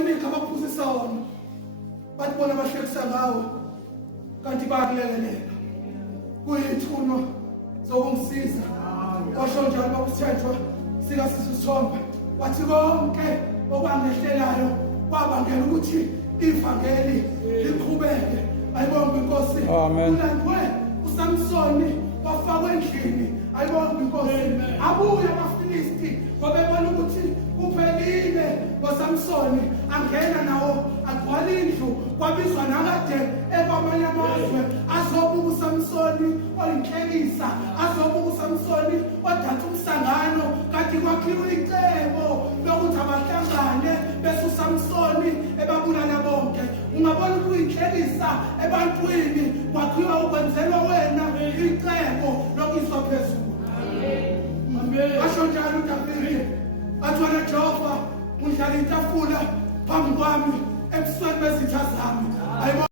iningi abakuphuzisa wona bathi bona bahlekisa ngawo kanti bayakulekelela kuyithunywa zokungisiza washo njalo bakusithethwa sika sisithombe wathi konke okwangehlelayo kwabangela ukuthi ivangeli liqhubeke. Ayibonge inkosi. Amen. Ulandwe uSamsoni wafakwa endlini. Ayibonge inkosi. Abuye abaFilisti babebona ukuthi kuphelile ngoSamsoni angena nawo agcwala indlu kwabizwa nakade ekwamanye amazwe azobuka uSamsoni oyinhlekisa azobuka uSamsoni odatha umhlangano kanti kwakhiwa icebo lokuthi abahlangane bese uSamsoni ebabulala bonke. Ungabona ukuyinhlekisa ebantwini kwakhiwa ukwenzelwa wena icebo lokuyiswa phezulu. Amen. Asho njalo uDavide athi wena Jehova undlala itafula phambi kwami ebusweni bezitha zami.